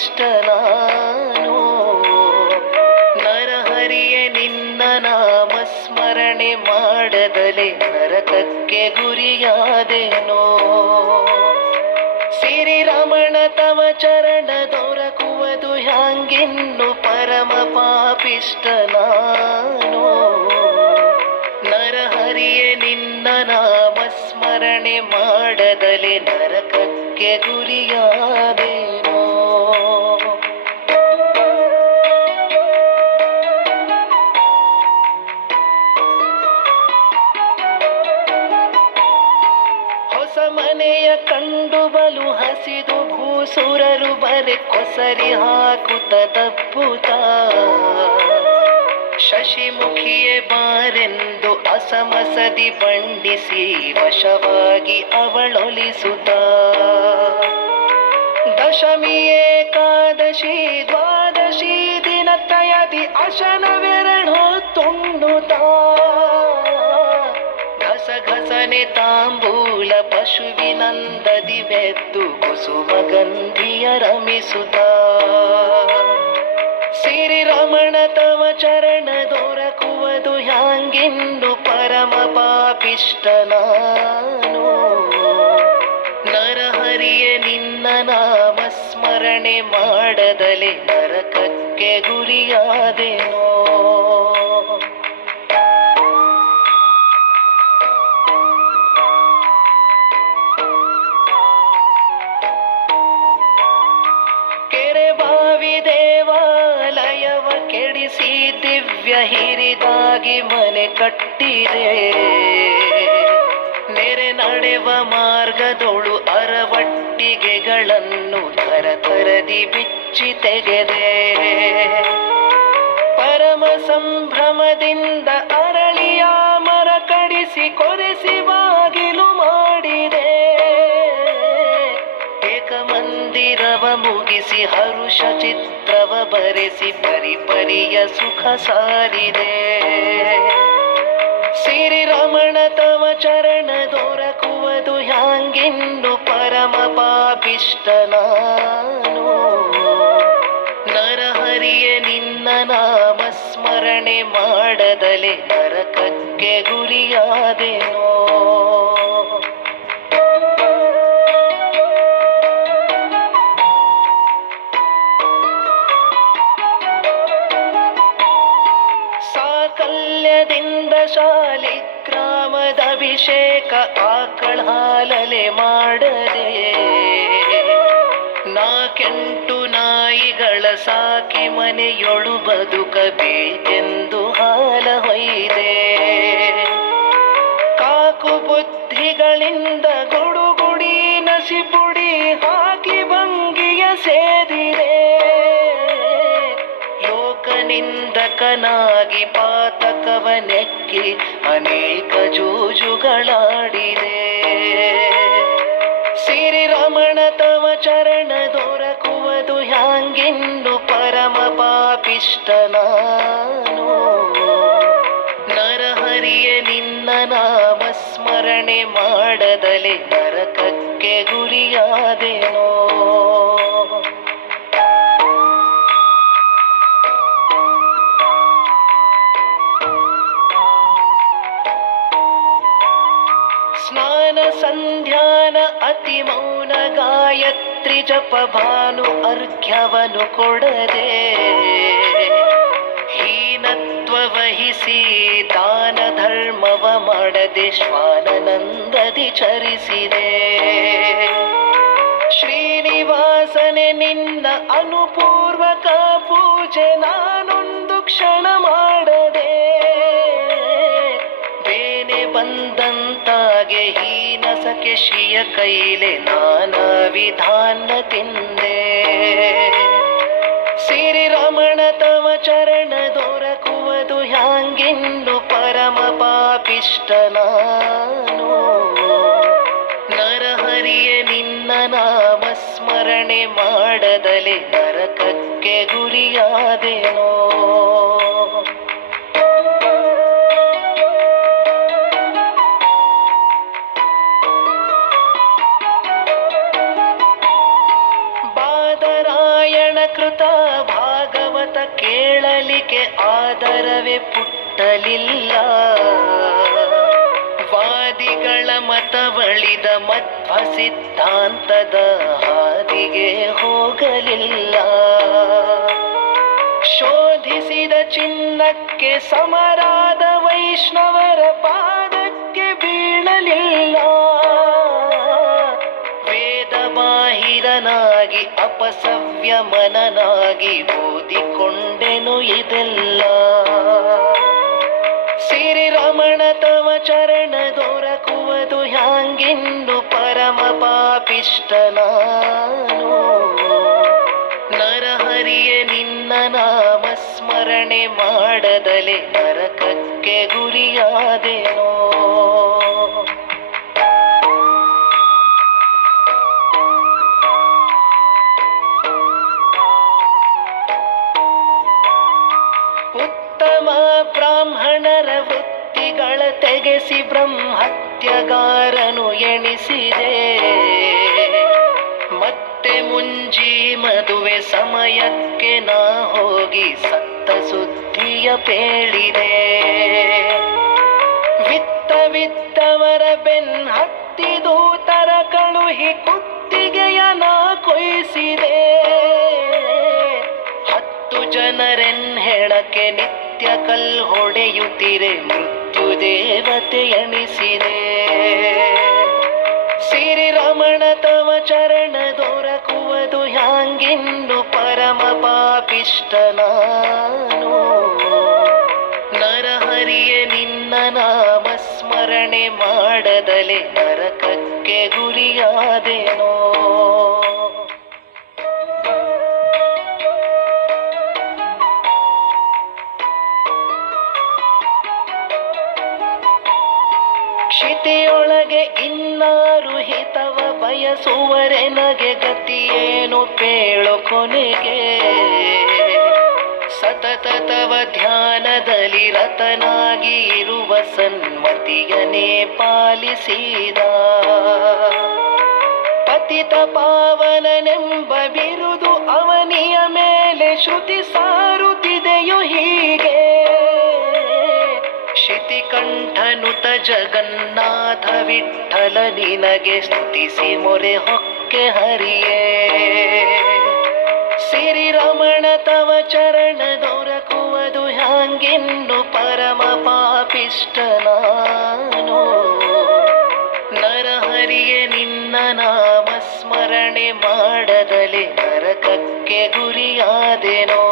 ನಾನು ನರಹರಿಯೇ ನಿನ್ನ ನಾಮ ಸ್ಮರಣೆ ಮಾಡದಲೆ ನರಕಕ್ಕೆ ಗುರಿಯಾದೆನೋ. ಸಿರಿರಮಣ ತವ ಚರಣ ದೊರಕುವುದು ಹ್ಯಾಂಗಿನ್ನು ಪರಮ ಪಾಪಿಷ್ಟ ನಾನು ನರಹರಿಯೇ ನಿನ್ನ ನಾಮ ಸ್ಮರಣೆ ಮಾಡದಲೆ ನರಕಕ್ಕೆ ಗುರಿಯಾದೆನೋ. ಹೊಸ ಮನೆಯ ಕಂಡು ಬಲು ಹಸಿದು ಭೂಸುರರು ಬರೆ ಕೊಸರಿ ಹಾಕುತ್ತ ತಪ್ಪುತ್ತ ಶಶಿಮುಖಿಯೇ ಬಾರೆಂದು ಅಸಮಸದಿ ಬಂಡಿಸಿ ವಶವಾಗಿ ಅವಳೊಲಿಸುತ್ತ ದಶಮಿ ಏಕಾದಶಿ ದ್ವಾದಶಿ ದಿನತ್ರಯದಿ ಅಶನವೆರಡು ತುಂಡುತ್ತ ಘಸಘಸನೆ ತಾಂಬೂಲ ಪಶುವಿನಂದದಿ ಮೆದ್ದು ಕುಸುಮಗಂಧಿಯ ರಮಿಸುತ್ತ ಸಿರಿರಮಣ ತವ ಚರಣ ದೊರಕುವುದು ಹ್ಯಾಂಗಿನ್ನು ಪರಮ ಪಾಪಿಷ್ಟ ನಾನು ನರಹರಿಯೇ ನಿನ್ನ ನಾಮ ಸ್ಮರಣೆ ಮಾಡದಲೆ ನರಕಕ್ಕೆ ಗುರಿಯಾದೆನೋ. ದೇವಾಲಯವ ಕೆಡಿಸಿ ದಿವ್ಯ ಹಿರಿದಾಗಿ ಮನೆ ಕಟ್ಟಿದೆ. ನೆರೆ ನಡೆವ ಮಾರ್ಗದೊಳು ಅರವಟ್ಟಿಗೆಗಳನ್ನು ತರತರದಿ ಬಿಚ್ಚಿ ತೆಗೆದೆ. ಪರಮ ಸಂಭ್ರಮದಿಂದ ಅರಳಿಯ ಮರ ಕಡಿಸಿ ಕೊರೆಸಿ ಬಾಗಿಲು ಮಾಡಿದೆ. ಮಂದಿರವ ಮುಗಿಸಿ ಹರುಷ ಚಿತ್ರವ ಬರೆಸಿ ಪರಿಪರಿಯ ಸುಖ ಸಾರಿದೆ. ಸಿರಿರಮಣ ತವ ಚರಣ ದೊರಕುವುದು ಹ್ಯಾಂಗಿನ್ನು ಪರಮ ಪಾಪಿಷ್ಟ ನಾನು ನರಹರಿಯೇ ನಿನ್ನ ನಾಮ ಸ್ಮರಣೆ ಮಾಡದಲೆ ನರಕಕ್ಕೆ ಗುರಿಯಾದೆನೋ. ಸಾಕಲ್ಯದಿಂದ ಶಾಲಿಗ್ರಾಮದ ಅಭಿಷೇಕ ಆಕಳ ಹಾಲಲೆ ಮಾಡದೆ ನಾಕೆಂಟು ನಾಯಿಗಳ ಸಾಕಿ ಮನೆಯೊಳು ಬದುಕಬೇಕೆಂದು ಹಾಲ ಹೊಯ್ದೆ. ಕಾಕು ಬುದ್ಧಿಗಳಿಂದ ಗುಡುಗುಡಿ ನಸಿಪುಡಿ ಹಾಕಿ ಭಂಗಿಯ ಸೇದಿದೆ. ಲೋಕನಿಂದಕನಾಗಿ ಪಾತಕವನೆಕ್ಕಿ ಅನೇಕ ಜೂಜುಗಳಾಡಿದೆ. ಸಿರಿರಮಣ ತವ ಚರಣ ದೊರಕುವುದು ಹ್ಯಾಂಗಿನ್ನು ಪರಮ ಪಾಪಿಷ್ಟ ನಾನು ನರಹರಿಯೇ ನಿನ್ನ ನಾಮ ಸ್ಮರಣೆ ಮಾಡದಲೆ ನರಕಕ್ಕೆ ಗುರಿಯಾದೆನೋ. ಸ್ನಾನ ಸಂಧ್ಯಾನ ಅತಿ ಮೌನ ಗಾಯತ್ರಿ ಜಪ ಭಾನು ಅರ್ಘ್ಯವನು ಕೊಡದೆ ಹೀನತ್ವ ವಹಿಸಿ ದಾನ ಧರ್ಮವ ಮಾಡದೆ ಶ್ವಾನನಂದದಿ ಚರಿಸಿದೆ. ಶ್ರೀನಿವಾಸನೆ ನಿನ್ನ ಅನುಪೂರ್ವಕ ಪೂಜೆ ನಾನೊಂದು ಕ್ಷಣ ಮಾಡದೆ ಬೇನೆ ಬಂದಂತಾಗೆ ಹೀನಸಕೆ ಶಿಯ ಕೈಲೆ ನಾನಾ ವಿಧಾನ ತಿಂದೆ. ಸಿರಿರಮಣ ತವ ಚರಣ ದೊರಕುವುದು ಹ್ಯಾಂಗಿನ್ನು ಪರಮ ಪಾಪಿಷ್ಟ ನಾನು ನರಹರಿಯೇ ನಿನ್ನ ನಾಮ ಸ್ಮರಣೆ ಮಾಡದಲೆ ನರಕಕ್ಕೆ ಗುರಿಯಾದೆನೋ. ಬಾದರಾಯಣ ಹೇಳುತ್ತ ಭಾಗವತ ಕೇಳಲಿಕ್ಕೆ ಆದರವೇ ಪುಟ್ಟಲಿಲ್ಲ. ವಾದಿಗಳ ಮತವಳಿದ ಮಧ್ವ ಸಿದ್ಧಾಂತದ ಹಾದಿಗೆ ಹೋಗಲಿಲ್ಲ. ಶೋಧಿಸಿದ ಚಿನ್ನಕ್ಕೆ ಸಮರಾದ ವೈಷ್ಣವರ ಪಾದಕ್ಕೆ ಬೀಳಲಿಲ್ಲ. ವೇದ ಬಾಹಿರನಾಗಿ ಅಪಸವ್ಯ ಮನನಾಗಿ ಓದಿಕೊಂಡೆನು ಇದೆಲ್ಲ. ಸಿರಿರಮಣ ತವ ಚರಣ ದೊರಕುವುದು ಹ್ಯಾಂಗಿನ್ನು ಪರಮ ಪಾಪಿಷ್ಟ ನಾನು. ನರಹರಿಯೇ ನಿನ್ನ ನಾಮ ಸ್ಮರಣೆ ಮಾಡದಲೆ ನರಕಕ್ಕೆ ಗುರಿಯಾದೆನೋ. ಉತ್ತಮ ಬ್ರಾಹ್ಮಣರ ವೃತ್ತಿಗಳ ತೆಗೆಸಿ ಬ್ರಹ್ಮಹತ್ಯಗಾರನು ಎಣಿಸಿದೆ. ಮತ್ತೆ ಮುಂಜಿ ಮದುವೆ ಸಮಯಕ್ಕೆ ನಾ ಹೋಗಿ ಸತ್ತ ಸುದ್ದಿಯ ಪೇಳಿದೆ. ವಿತ್ತವರ ಬೆನ್ನತ್ತಿ ದೂತರ ಕಳುಹಿ ಕುತ್ತಿಗೆಯ ನಾ ಕೊಯ್ಸಿದೆ. 10 ಜನರೆನ್ ಹೆಣಕ್ಕೆ ನಿತ್ಯ ಕಲ್ ಹೊಡೆಯುತ್ತಿರೆ ಮೃತ್ಯು ದೇವತೆ ಎಣಿಸಿದೆ. ಸಿರಿರಮಣ ತವ ಚರಣ ದೊರಕುವುದು ಹ್ಯಾಂಗಿನ್ನು ಪರಮ ಪಾಪಿಷ್ಟ ನಾನು. ನರಹರಿಯೇ ನಿನ್ನ ನಾಮ ಸ್ಮರಣೆ ಮಾಡದಲೆ ನರಕಕ್ಕೆ ಗುರಿಯಾದೆನೋ. ಕ್ಷಿತಿಯೊಳಗೆ ಇನ್ನಾರು ಹಿತವ ಬಯಸುವರೆನಗೆ ಗತಿಯೇನು ಪೇಳು ಕೊನೆಗೆ. ಸತತ ತವ ಧ್ಯಾನದಲ್ಲಿ ರತನಾಗಿ ಇರುವ ಸನ್ಮತಿಯನೇ ಪಾಲಿಸಿದ. ಪತಿತ ಪಾವನನೆಂಬ ಬಿರುದು ಅವನಿಯ ಮೇಲೆ ಶ್ರುತಿ ಸಾರುತ್ತಿದೆಯೋ ಹೀಗೆ. ಶಿತಿಕಂಠನುತ ಜಗನ್ನಾಥ ವಿಠ್ಠಲ ನಿನಗೆ ಸ್ತುತಿಸಿ ಮೊರೆ ಹೊಕ್ಕೆ ಹರಿಯೇ. ಸಿರಿರಮಣ ತವ ಚರಣ ದೊರಕುವುದು ಹ್ಯಾಂಗಿನ್ನು ಪರಮ ಪಾಪಿಷ್ಟ ನಾನು. ನರಹರಿಯೇ ನಿನ್ನ ನಾಮ ಸ್ಮರಣೆ ಮಾಡದಲೆ ನರಕಕ್ಕೆ ಗುರಿಯಾದೆನೋ.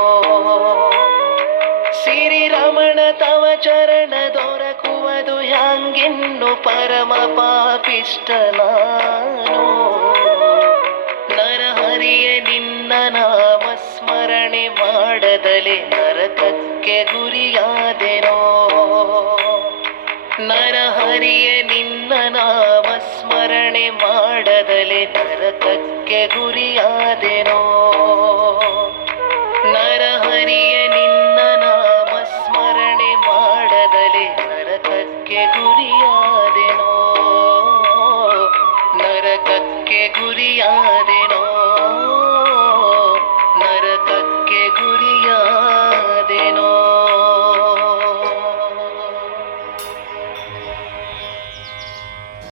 ಸಿರಿರಮಣ ತವ ಚರಣ ದೊರಕುವುದು ಹ್ಯಾಂಗಿನ್ನು ಪರಮ ಪಾಪಿಷ್ಟ ನಾನು. ನರಹರಿಯೇ ನಿನ್ನ ನಾಮ ಸ್ಮರಣೆ ಮಾಡದಲೆ ನರಕಕ್ಕೆ ಗುರಿಯಾದೆನೋ. ನರಹರಿಯೇ ನಿನ್ನ ನಾಮ ಸ್ಮರಣೆ ಮಾಡದಲೆ ನರಕಕ್ಕೆ ಗುರಿಯಾದೆನೋ. ನರಹರಿಯೇ ನಿನ್ನ ನಾಮ ಸ್ಮರಣೆ ಮಾಡದಲೆ ನರಕಕ್ಕೆ ಗುರಿಯಾದೆನೋ. ನರಕಕ್ಕೆ ಗುರಿಯಾದೆ.